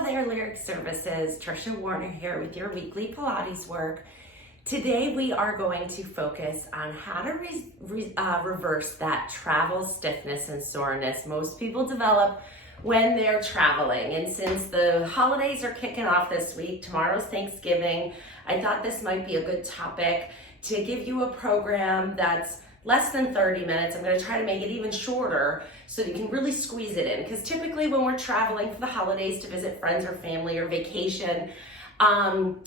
Hello there, Lyric Services. Trisha Warner here with your weekly Pilates work. Today we are going to focus on how to reverse that travel stiffness and soreness most people develop when they're traveling. And since the holidays are kicking off this week, tomorrow's Thanksgiving, I thought this might be a good topic to give you a program that's less than 30 minutes. I'm going to try to make it even shorter so that you can really squeeze it in. Because typically when we're traveling for the holidays to visit friends or family or vacation,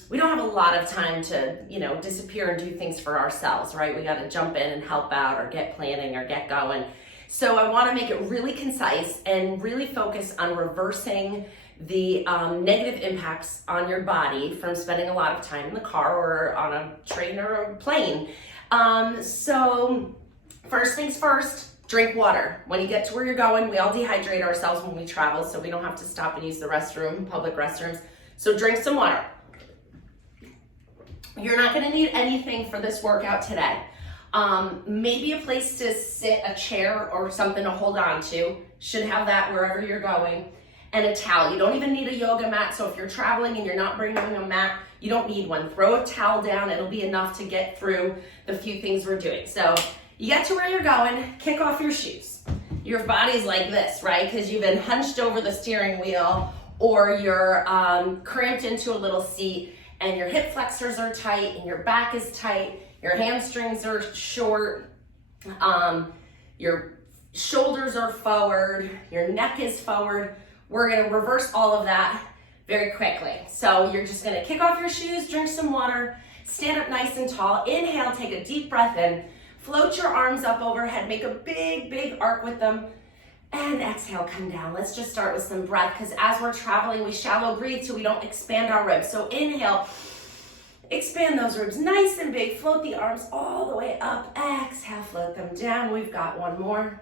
we don't have a lot of time to, disappear and do things for ourselves, right? We got to jump in and help out or get planning or get going. So I want to make it really concise and really focus on reversing the negative impacts on your body from spending a lot of time in the car or on a train or a plane. So first things first, drink water. When you get to where you're going, we all dehydrate ourselves when we travel, so we don't have to stop and use the restroom, public restrooms. So drink some water. You're not going to need anything for this workout today. Maybe a place to sit, a chair or something to hold on to. Should have that wherever you're going. And a towel. You don't even need a yoga mat, so if you're traveling and you're not bringing a mat, you don't need one. Throw a towel down, it'll be enough to get through the few things we're doing. So you get to where you're going, kick off your shoes. Your body's like this, right? Because you've been hunched over the steering wheel or you're cramped into a little seat and your hip flexors are tight and your back is tight, your hamstrings are short, your shoulders are forward, your neck is forward. We're going to reverse all of that very quickly. So you're just going to kick off your shoes, drink some water, stand up nice and tall. Inhale, take a deep breath in, float your arms up overhead, make a big, big arc with them, and exhale, come down. Let's just start with some breath because as we're traveling, we shallow breathe so we don't expand our ribs. So inhale, expand those ribs nice and big, float the arms all the way up, exhale, float them down. We've got one more.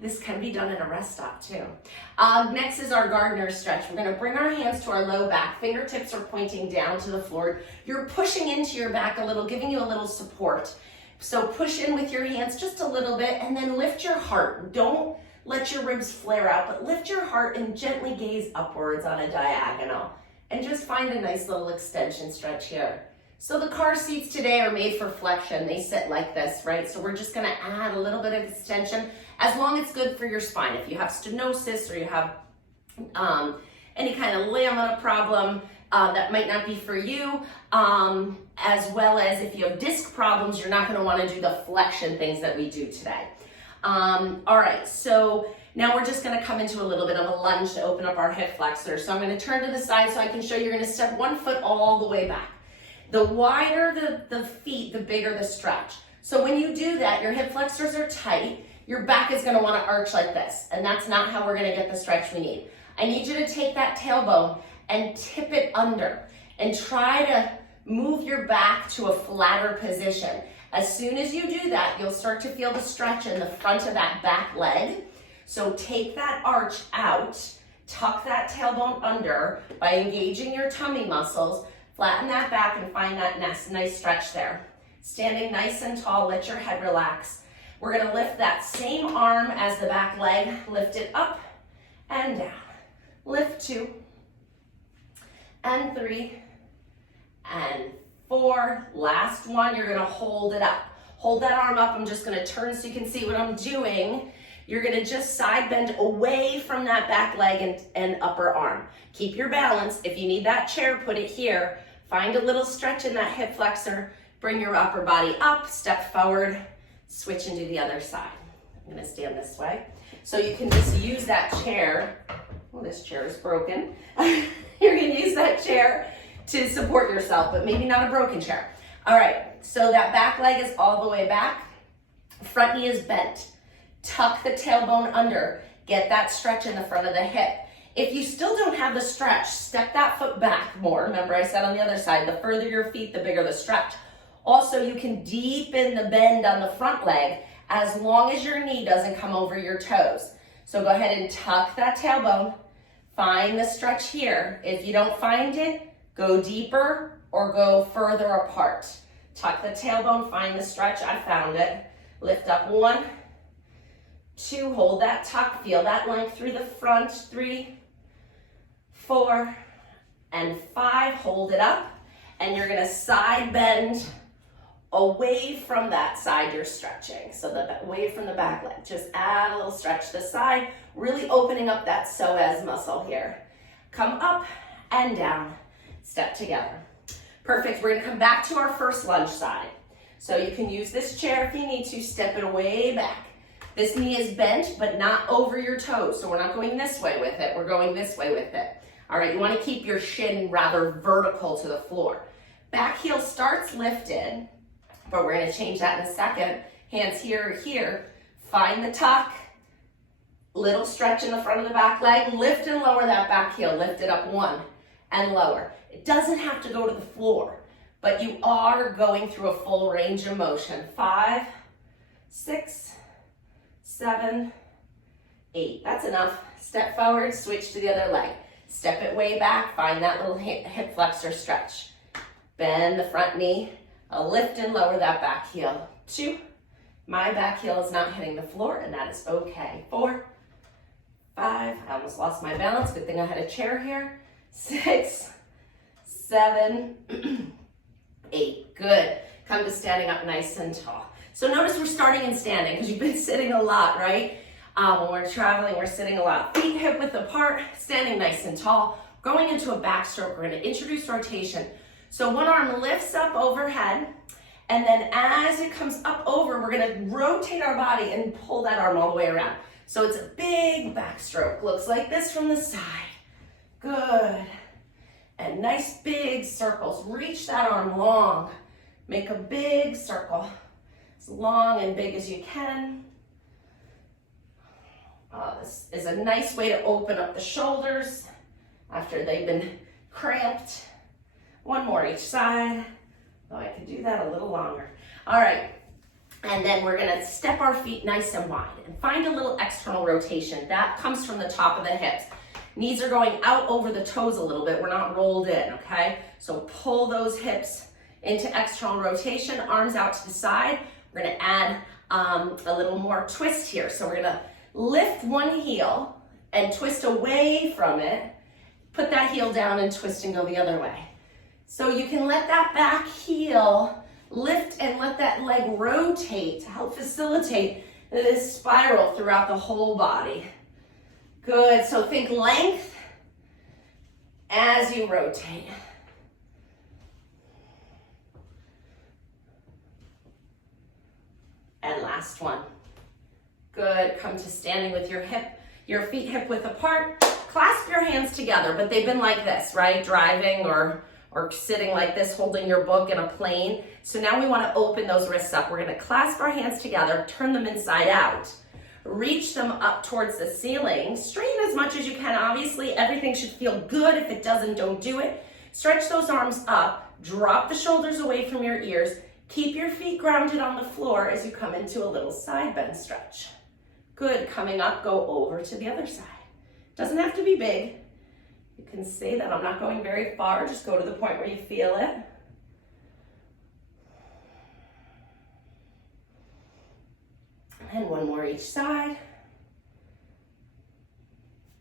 This can be done in a rest stop too. Next is our gardener stretch. We're gonna bring our hands to our low back. Fingertips are pointing down to the floor. You're pushing into your back a little, giving you a little support. So push in with your hands just a little bit and then lift your heart. Don't let your ribs flare out, but lift your heart and gently gaze upwards on a diagonal. And just find a nice little extension stretch here. So the car seats today are made for flexion. They sit like this, right? So we're just gonna add a little bit of extension as long as it's good for your spine. If you have stenosis or you have any kind of lamina problem, that might not be for you, as well as if you have disc problems, you're not gonna wanna do the flexion things that we do today. All right, so now we're just gonna come into a little bit of a lunge to open up our hip flexors. So I'm gonna turn to the side so I can show you. You're gonna step one foot all the way back. The wider the feet, the bigger the stretch. So when you do that, your hip flexors are tight, your back is gonna wanna arch like this, and that's not how we're gonna get the stretch we need. I need you to take that tailbone and tip it under, and try to move your back to a flatter position. As soon as you do that, you'll start to feel the stretch in the front of that back leg. So take that arch out, tuck that tailbone under by engaging your tummy muscles, flatten that back and find that nice stretch there. Standing nice and tall, let your head relax. We're gonna lift that same arm as the back leg, lift it up and down. Lift 2, and 3, and 4. Last one, you're gonna hold it up. Hold that arm up, I'm just gonna turn so you can see what I'm doing. You're gonna just side bend away from that back leg and upper arm. Keep your balance. If you need that chair, put it here. Find a little stretch in that hip flexor. Bring your upper body up, step forward, switch into the other side. I'm gonna stand this way. So you can just use that chair. Well, this chair is broken. You're gonna use that chair to support yourself, but maybe not a broken chair. All right, so that back leg is all the way back. Front knee is bent. Tuck the tailbone under. Get that stretch in the front of the hip. If you still don't have the stretch, step that foot back more. Remember I said on the other side, the further your feet, the bigger the stretch. Also, you can deepen the bend on the front leg as long as your knee doesn't come over your toes. So go ahead and tuck that tailbone. Find the stretch here. If you don't find it, go deeper or go further apart. Tuck the tailbone, find the stretch. I found it. Lift up 1, 2, hold that tuck, feel that length through the front, 3, 4, and 5, hold it up, and you're gonna side bend away from that side you're stretching. So away from the back leg, just add a little stretch to the side, really opening up that psoas muscle here. Come up and down, step together. Perfect, we're gonna come back to our first lunge side. So you can use this chair if you need to, step it way back. This knee is bent, but not over your toes. So we're not going this way with it, we're going this way with it. All right, you wanna keep your shin rather vertical to the floor. Back heel starts lifted, but we're gonna change that in a second. Hands here, here. Find the tuck, little stretch in the front of the back leg, lift and lower that back heel, lift it up 1 and lower. It doesn't have to go to the floor, but you are going through a full range of motion. 5, 6, 7, 8. That's enough. Step forward, switch to the other leg. Step it way back, find that little hip flexor stretch. Bend the front knee, lift and lower that back heel. 2, my back heel is not hitting the floor, and that is okay. 4, 5, I almost lost my balance, good thing I had a chair here. 6, 7, 8, good. Come to standing up nice and tall. So notice we're starting in standing because you've been sitting a lot, right? When we're traveling, we're sitting a lot. Feet hip width apart, standing nice and tall. Going into a backstroke, we're gonna introduce rotation. So one arm lifts up overhead, and then as it comes up over, we're gonna rotate our body and pull that arm all the way around. So it's a big backstroke. Looks like this from the side. Good. And nice big circles. Reach that arm long. Make a big circle. As long and big as you can. This is a nice way to open up the shoulders after they've been cramped. One more each side. Oh, I could do that a little longer. All right, and then we're gonna step our feet nice and wide and find a little external rotation. That comes from the top of the hips. Knees are going out over the toes a little bit. We're not rolled in, okay? So pull those hips into external rotation, arms out to the side. We're gonna add a little more twist here. So we're gonna lift one heel and twist away from it. Put that heel down and twist and go the other way. So you can let that back heel lift and let that leg rotate to help facilitate this spiral throughout the whole body. Good, so think length as you rotate. And last one. Good, come to standing with your feet hip width apart. Clasp your hands together, but they've been like this, right? Driving or sitting like this, holding your book in a plane. So now we want to open those wrists up. We're going to clasp our hands together, turn them inside out. Reach them up towards the ceiling. Straighten as much as you can. Obviously, everything should feel good. If it doesn't, don't do it. Stretch those arms up. Drop the shoulders away from your ears. Keep your feet grounded on the floor as you come into a little side bend stretch. Good. Coming up, go over to the other side. Doesn't have to be big. You can say that I'm not going very far. Just go to the point where you feel it. And one more each side.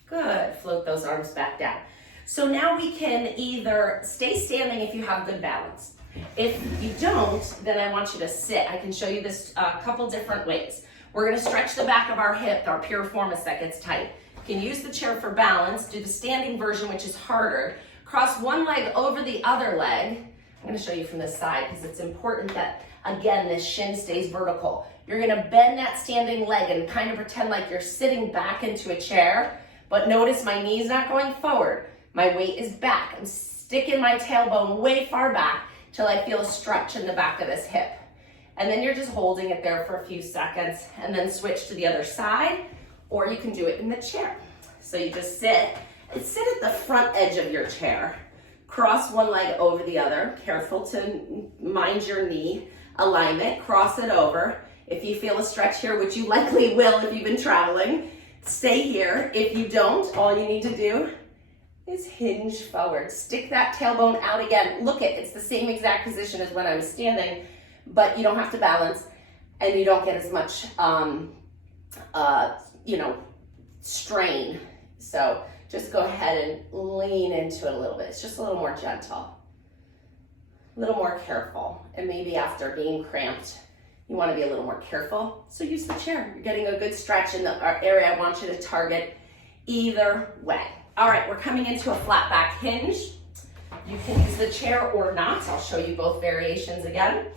Good, float those arms back down. So now we can either stay standing if you have good balance. If you don't, then I want you to sit. I can show you this a couple different ways. We're gonna stretch the back of our hip, our piriformis that gets tight. You can use the chair for balance, do the standing version, which is harder. Cross one leg over the other leg. I'm gonna show you from this side because it's important that, again, this shin stays vertical. You're gonna bend that standing leg and kind of pretend like you're sitting back into a chair, but notice my knee's not going forward. My weight is back. I'm sticking my tailbone way far back till I feel a stretch in the back of this hip. And then you're just holding it there for a few seconds and then switch to the other side, or you can do it in the chair. So you just sit and sit at the front edge of your chair. Cross one leg over the other. Careful to mind your knee alignment. Cross it over. If you feel a stretch here, which you likely will if you've been traveling, stay here. If you don't, all you need to do is hinge forward. Stick that tailbone out again. Look it's the same exact position as when I was standing, but you don't have to balance and you don't get as much strain. So just go ahead and lean into it a little bit. It's just a little more gentle, a little more careful. And maybe after being cramped, you want to be a little more careful. So use the chair. You're getting a good stretch in the area I want you to target either way. All right, we're coming into a flat back hinge. You can use the chair or not. I'll show you both variations again.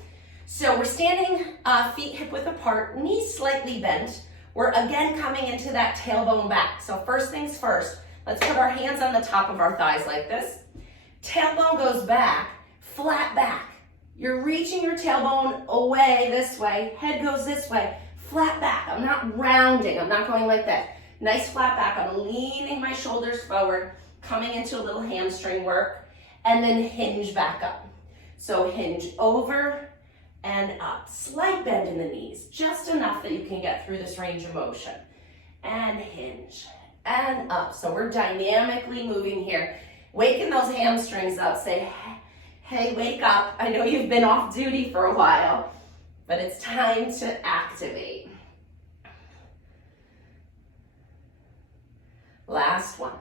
So we're standing feet hip width apart, knees slightly bent. We're again coming into that tailbone back. So first things first, let's put our hands on the top of our thighs like this. Tailbone goes back, flat back. You're reaching your tailbone away this way, head goes this way, flat back. I'm not rounding, I'm not going like that. Nice flat back, I'm leaning my shoulders forward, coming into a little hamstring work, and then hinge back up. So hinge over and up. Slight bend in the knees, just enough that you can get through this range of motion. And hinge, and up. So we're dynamically moving here. Waking those hamstrings up, say, hey, wake up. I know you've been off duty for a while, but it's time to activate. Last one.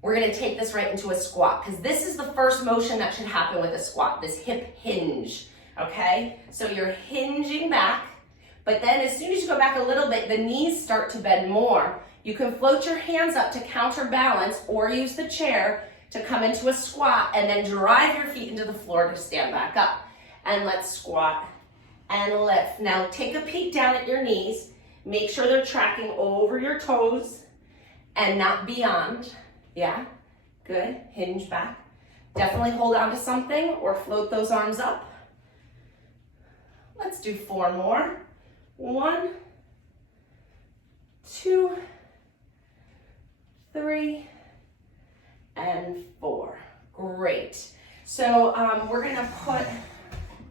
We're gonna take this right into a squat because this is the first motion that should happen with a squat, this hip hinge, okay? So you're hinging back, but then as soon as you go back a little bit, the knees start to bend more. You can float your hands up to counterbalance or use the chair to come into a squat and then drive your feet into the floor to stand back up. And let's squat and lift. Now take a peek down at your knees. Make sure they're tracking over your toes and not beyond. Yeah, good. Hinge back. Definitely hold on to something or float those arms up. Let's do 4 more. 1, 2, 3, and 4. Great. So we're gonna put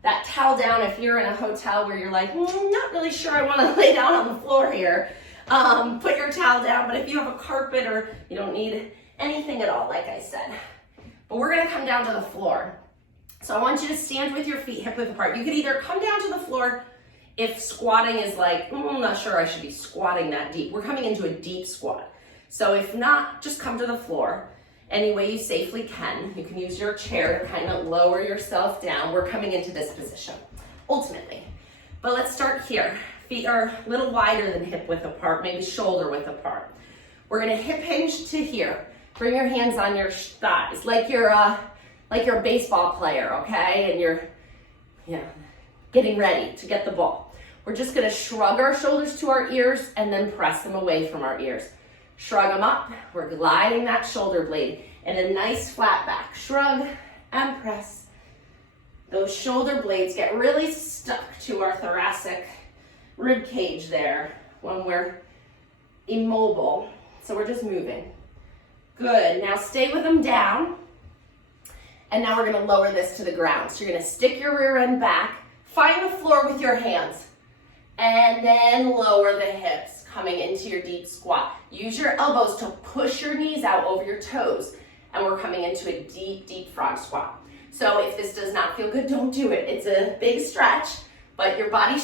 that towel down if you're in a hotel where you're like, not really sure I wanna lay down on the floor here. Put your towel down, but if you have a carpet or you don't need anything at all, like I said. But we're gonna come down to the floor. So I want you to stand with your feet hip width apart. You could either come down to the floor if squatting is like, I'm not sure I should be squatting that deep. We're coming into a deep squat. So if not, just come to the floor any way you safely can. You can use your chair to kind of lower yourself down. We're coming into this position, ultimately. But let's start here. Feet are a little wider than hip width apart, maybe shoulder width apart. We're gonna hip hinge to here. Bring your hands on your thighs, like you're a baseball player, okay? And you're getting ready to get the ball. We're just gonna shrug our shoulders to our ears and then press them away from our ears. Shrug them up, we're gliding that shoulder blade in a nice flat back. Shrug and press. Those shoulder blades get really stuck to our thoracic rib cage there when we're immobile. So we're just moving. Good, now stay with them down. And now we're gonna lower this to the ground. So you're gonna stick your rear end back, find the floor with your hands, and then lower the hips, coming into your deep squat. Use your elbows to push your knees out over your toes, and we're coming into a deep, deep frog squat. So if this does not feel good, don't do it. It's a big stretch, but your body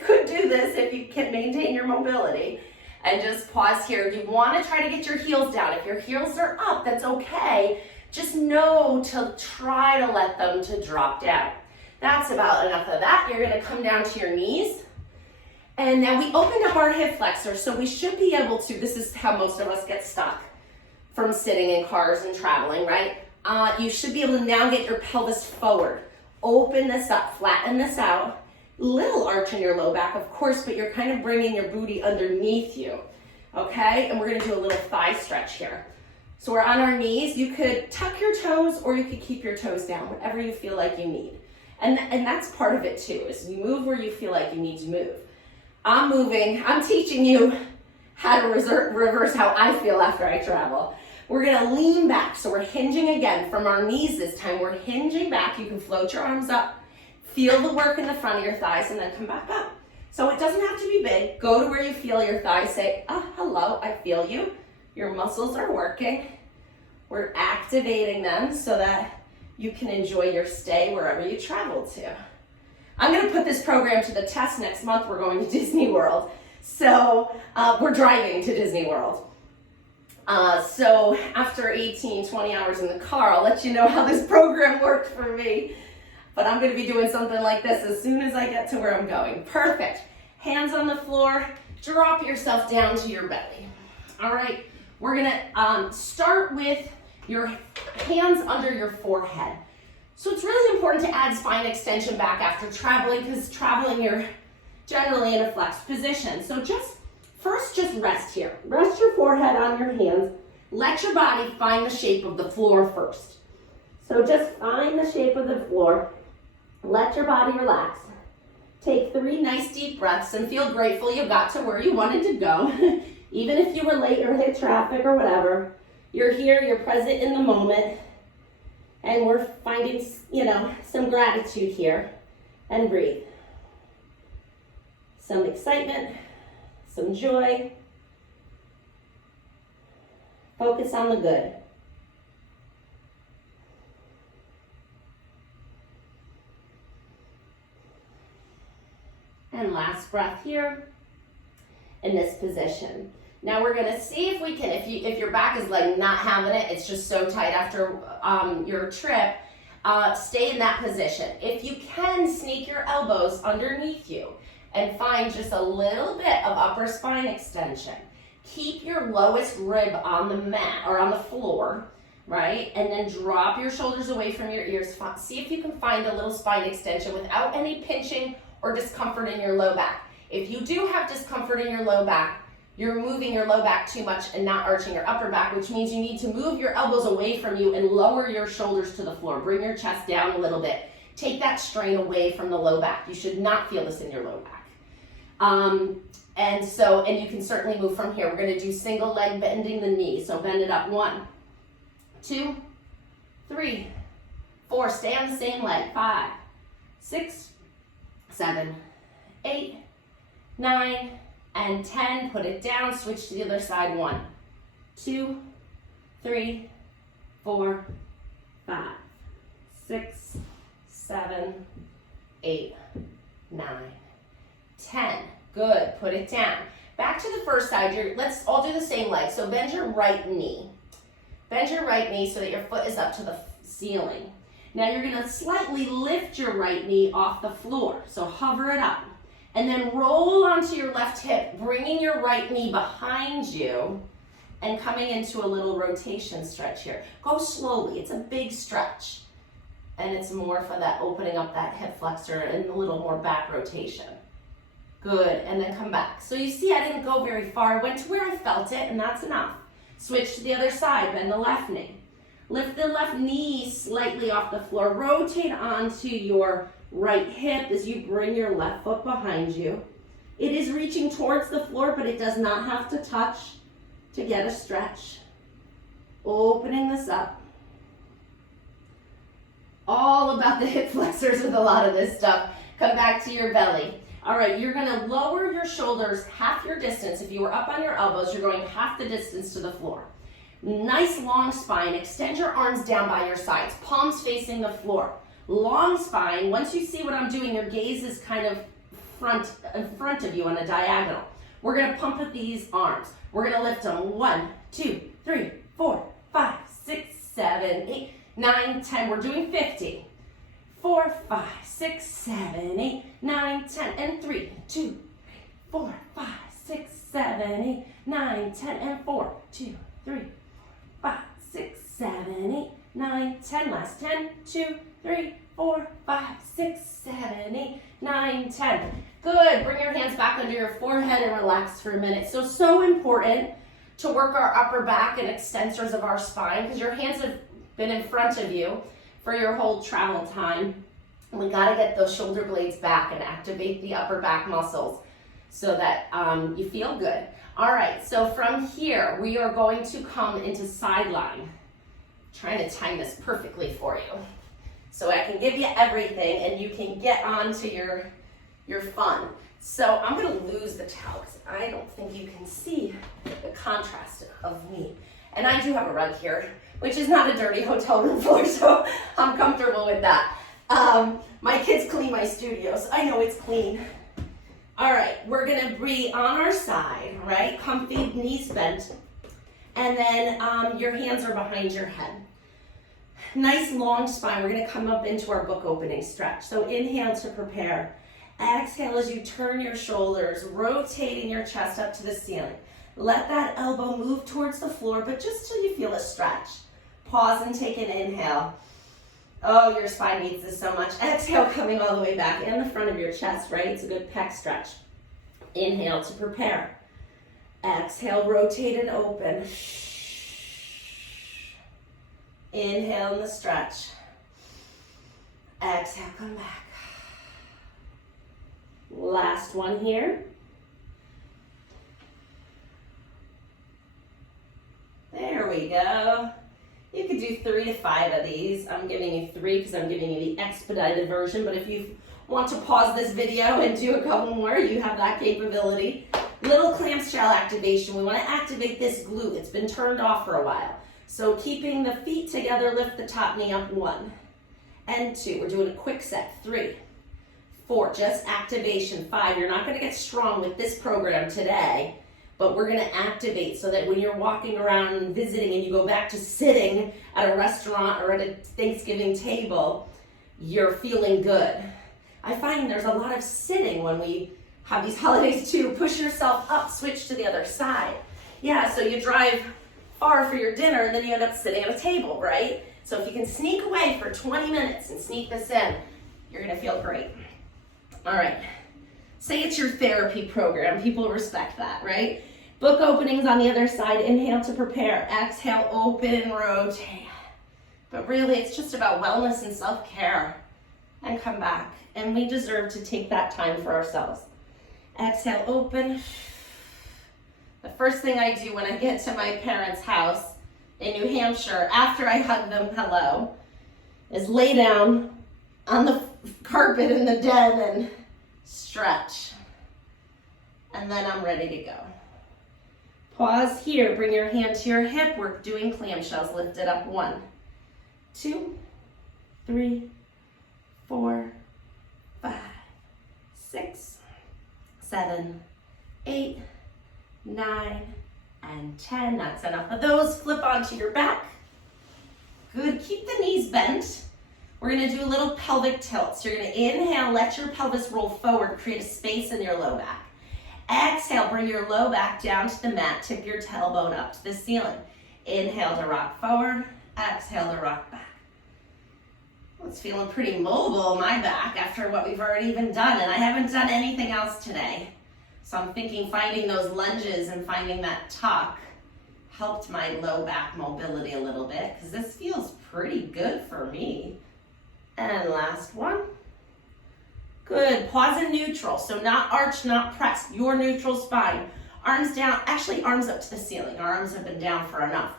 could do this if you can maintain your mobility. And just pause here. You wanna try to get your heels down. If your heels are up, that's okay. Just know to try to let them to drop down. That's about enough of that. You're gonna come down to your knees. And now we opened up our hip flexor, so we should be able to, this is how most of us get stuck from sitting in cars and traveling, right? You should be able to now get your pelvis forward. Open this up, flatten this out. Little arch in your low back, of course, but you're kind of bringing your booty underneath you, okay? And we're gonna do a little thigh stretch here. So we're on our knees. You could tuck your toes or you could keep your toes down, whatever you feel like you need. And that's part of it too, is you move where you feel like you need to move. I'm moving, I'm teaching you how to reverse how I feel after I travel. We're gonna lean back, so we're hinging again from our knees this time. We're hinging back, you can float your arms up, feel the work in the front of your thighs, and then come back up. So it doesn't have to be big. Go to where you feel your thighs, say, hello, I feel you. Your muscles are working. We're activating them so that you can enjoy your stay wherever you travel to. I'm gonna put this program to the test next month. We're going to Disney World. So we're driving to Disney World. So after 18, 20 hours in the car, I'll let you know how this program worked for me. But I'm going to be doing something like this as soon as I get to where I'm going. Perfect. Hands on the floor. Drop yourself down to your belly. All right. We're going to start with your hands under your forehead. So it's really important to add spine extension back after traveling, because traveling you're generally in a flexed position. So just rest here. Rest your forehead on your hands. Let your body find the shape of the floor first. So just find the shape of the floor. Let your body relax. Take 3 nice deep breaths and feel grateful you got to where you wanted to go. Even if you were late or hit traffic or whatever, you're here, you're present in the moment, and we're finding, some gratitude here. And breathe. Some excitement, some joy. Focus on the good. And last breath here in this position. Now we're gonna see if we can, if your back is like not having it, it's just so tight after your trip, stay in that position. If you can, sneak your elbows underneath you and find just a little bit of upper spine extension. Keep your lowest rib on the mat or on the floor, right? And then drop your shoulders away from your ears. See if you can find a little spine extension without any pinching or discomfort in your low back. If you do have discomfort in your low back, you're moving your low back too much and not arching your upper back, which means you need to move your elbows away from you and lower your shoulders to the floor. Bring your chest down a little bit. Take that strain away from the low back. You should not feel this in your low back. And you can certainly move from here. We're going to do single leg bending the knee. So bend it up. 1, 2, 3, 4. Stay on the same leg. 5, 6, 7, 8, 9, and 10. Put it down. Switch to the other side. 1, 2, 3, 4, 5, 6, 7, 8, 9, 10. Good. Put it down. Back to the first side. Let's all do the same leg. So bend your right knee. Bend your right knee so that your foot is up to the ceiling. Now you're going to slightly lift your right knee off the floor. So hover it up. And then roll onto your left hip, bringing your right knee behind you and coming into a little rotation stretch here. Go slowly. It's a big stretch. And it's more for that opening up that hip flexor and a little more back rotation. Good, and then come back. So you see I didn't go very far. I went to where I felt it, and that's enough. Switch to the other side, bend the left knee. Lift the left knee slightly off the floor. Rotate onto your right hip as you bring your left foot behind you. It is reaching towards the floor, but it does not have to touch to get a stretch. Opening this up. All about the hip flexors with a lot of this stuff. Come back to your belly. All right, you're gonna lower your shoulders half your distance. If you were up on your elbows, you're going half the distance to the floor. Nice long spine. Extend your arms down by your sides, palms facing the floor. Long spine. Once you see what I'm doing, your gaze is kind of in front of you on a diagonal. We're gonna pump with these arms. We're gonna lift them. 1, 2, 3, 4, 5, 6, 7, 8, 9, 10. We're doing 50. 4, 5, 6, 7, 8, 9, 10, and 3, 2, 4, 5, 6, 7, 8, 9, 10, and 4, 2, 3, 5, 6, 7, 8, 9, 10. Last 10, 2, 3, 4, 5, 6, 7, 8, 9, 10. Good. Bring your hands back under your forehead and relax for a minute. So important to work our upper back and extensors of our spine because your hands have been in front of you for your whole travel time. We got to get those shoulder blades back and activate the upper back muscles so that you feel good. All right, so from here, we are going to come into sideline. Trying to time this perfectly for you so I can give you everything and you can get on to your fun. So I'm going to lose the towel because I don't think you can see the contrast of me. And I do have a rug here, which is not a dirty hotel room floor, so I'm comfortable with that. My kids clean my studio, so I know it's clean. All right, we're gonna be on our side, right? Comfy, knees bent. And then your hands are behind your head. Nice long spine. We're gonna come up into our book opening stretch. So inhale to prepare. Exhale as you turn your shoulders, rotating your chest up to the ceiling. Let that elbow move towards the floor, but just till you feel a stretch. Pause and take an inhale. Oh, your spine needs this so much. Exhale, coming all the way back in the front of your chest, right? It's a good pec stretch. Inhale to prepare. Exhale, rotate and open. Inhale in the stretch. Exhale, come back. Last one here. There we go. You could do 3 to 5 of these. I'm giving you 3 because I'm giving you the expedited version, but if you want to pause this video and do a couple more, you have that capability. Little clam shell activation. We want to activate this glute. It's been turned off for a while. So keeping the feet together, lift the top knee up. 1 and 2. We're doing a quick set. 3, 4, just activation. 5, you're not going to get strong with this program today, but we're going to activate so that when you're walking around and visiting and you go back to sitting at a restaurant or at a Thanksgiving table, you're feeling good. I find there's a lot of sitting when we have these holidays too. Push yourself up, switch to the other side. Yeah, so you drive far for your dinner and then you end up sitting at a table, right? So if you can sneak away for 20 minutes and sneak this in, you're going to feel great. All right. Say it's your therapy program. People respect that, right? Book openings on the other side. Inhale to prepare. Exhale, open and rotate. But really, it's just about wellness and self-care. And come back. And we deserve to take that time for ourselves. Exhale, open. The first thing I do when I get to my parents' house in New Hampshire, after I hug them hello, is lay down on the carpet in the den and stretch. And then I'm ready to go. Pause here, bring your hand to your hip. We're doing clam shells. Lift it up. 1, 2, 3, 4, 5, 6, 7, 8, 9, and 10. That's enough of those. Flip onto your back. Good. Keep the knees bent. We're going to do a little pelvic tilt. So you're going to inhale, let your pelvis roll forward, create a space in your low back. Exhale, bring your low back down to the mat, tip your tailbone up to the ceiling. Inhale to rock forward, exhale to rock back. Well, it's feeling pretty mobile, my back, after what we've already even done, and I haven't done anything else today. So I'm thinking finding those lunges and finding that tuck helped my low back mobility a little bit, because this feels pretty good for me. And last one. Good. Pause in neutral. So not arch, not press. Your neutral spine. Arms down. Actually, arms up to the ceiling. Our arms have been down for enough.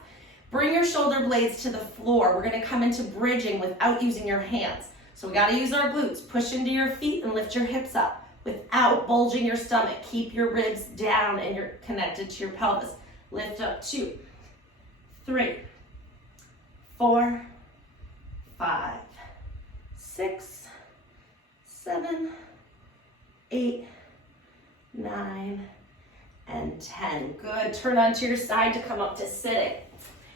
Bring your shoulder blades to the floor. We're going to come into bridging without using your hands. So we got to use our glutes. Push into your feet and lift your hips up without bulging your stomach. Keep your ribs down and you're connected to your pelvis. Lift up. 2, 3, 4, 5, 6, 7, 8, 9, and 10. Good. Turn onto your side to come up to sitting.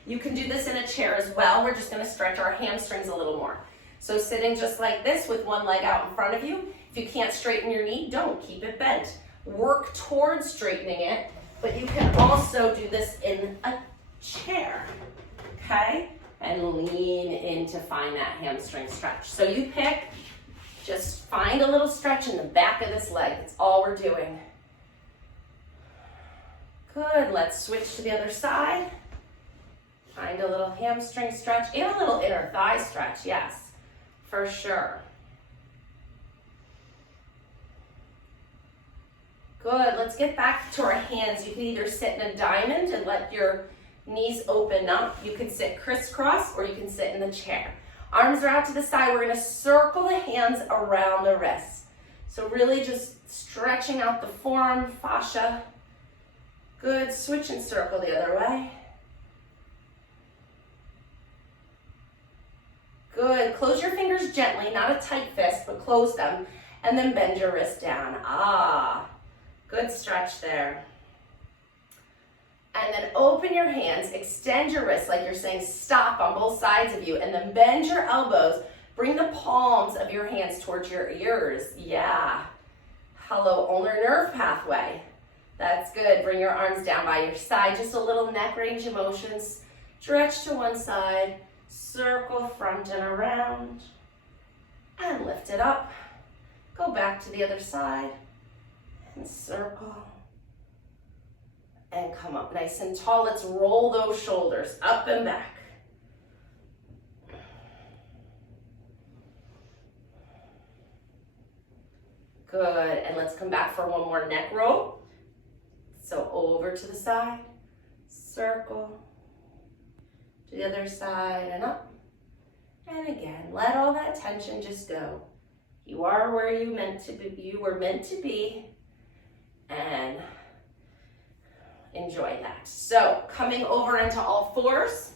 You can do this in a chair as well. We're just going to stretch our hamstrings a little more. So sitting just like this with one leg out in front of you. If you can't straighten your knee, don't. Keep it bent. Work towards straightening it, but you can also do this in a chair. Okay? And lean in to find that hamstring stretch. So you pick. Just find a little stretch in the back of this leg. That's all we're doing. Good. Let's switch to the other side. Find a little hamstring stretch and a little inner thigh stretch. Yes, for sure. Good. Let's get back to our hands. You can either sit in a diamond and let your knees open up. You can sit crisscross or you can sit in the chair. Arms are out to the side. We're going to circle the hands around the wrists. So really just stretching out the forearm fascia. Good. Switch and circle the other way. Good. Close your fingers gently, not a tight fist, but close them. And then bend your wrist down. Ah. Good stretch there. And then open your hands, extend your wrists like you're saying stop on both sides of you, and then bend your elbows. Bring the palms of your hands towards your ears. Yeah. Hello, ulnar nerve pathway. That's good. Bring your arms down by your side. Just a little neck range of motion. Stretch to one side, circle front and around, and lift it up. Go back to the other side, and circle. And come up nice and tall. Let's roll those shoulders up and back. Good, and let's come back for one more neck roll. So over to the side, circle, to the other side and up. And again, let all that tension just go. You are where you were meant to be, and enjoy that. So coming over into all fours,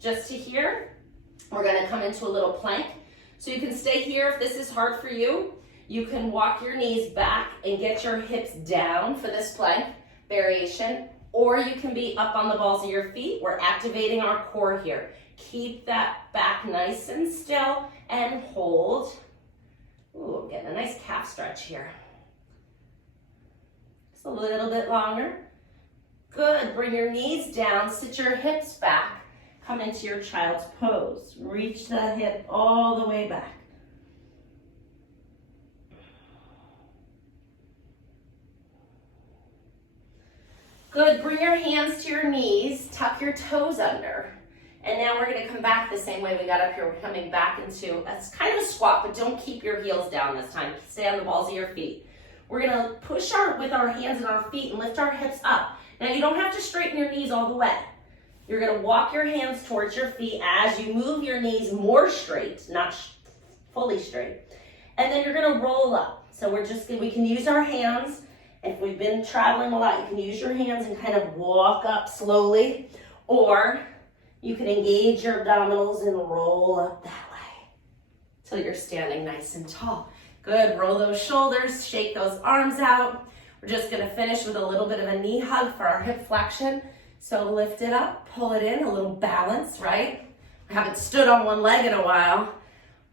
just to here, we're gonna come into a little plank. So you can stay here if this is hard for you. You can walk your knees back and get your hips down for this plank variation, or you can be up on the balls of your feet. We're activating our core here. Keep that back nice and still and hold. Ooh, getting a nice calf stretch here. Just a little bit longer. Good, bring your knees down, sit your hips back. Come into your child's pose. Reach the hip all the way back. Good, bring your hands to your knees, tuck your toes under. And now we're gonna come back the same way we got up here. We're coming back into, it's kind of a squat, but don't keep your heels down this time. Stay on the balls of your feet. We're gonna push with our hands and our feet and lift our hips up. Now you don't have to straighten your knees all the way. You're gonna walk your hands towards your feet as you move your knees more straight, not fully straight. And then you're gonna roll up. So we can use our hands. If we've been traveling a lot, you can use your hands and kind of walk up slowly, or you can engage your abdominals and roll up that way till you're standing nice and tall. Good, roll those shoulders, shake those arms out. We're just gonna finish with a little bit of a knee hug for our hip flexion. So lift it up, pull it in, a little balance, right? I haven't stood on one leg in a while.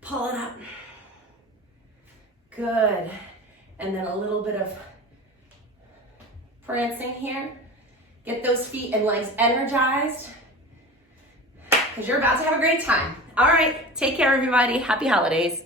Pull it up. Good, and then a little bit of prancing here. Get those feet and legs energized because you're about to have a great time. All right, take care everybody. Happy holidays.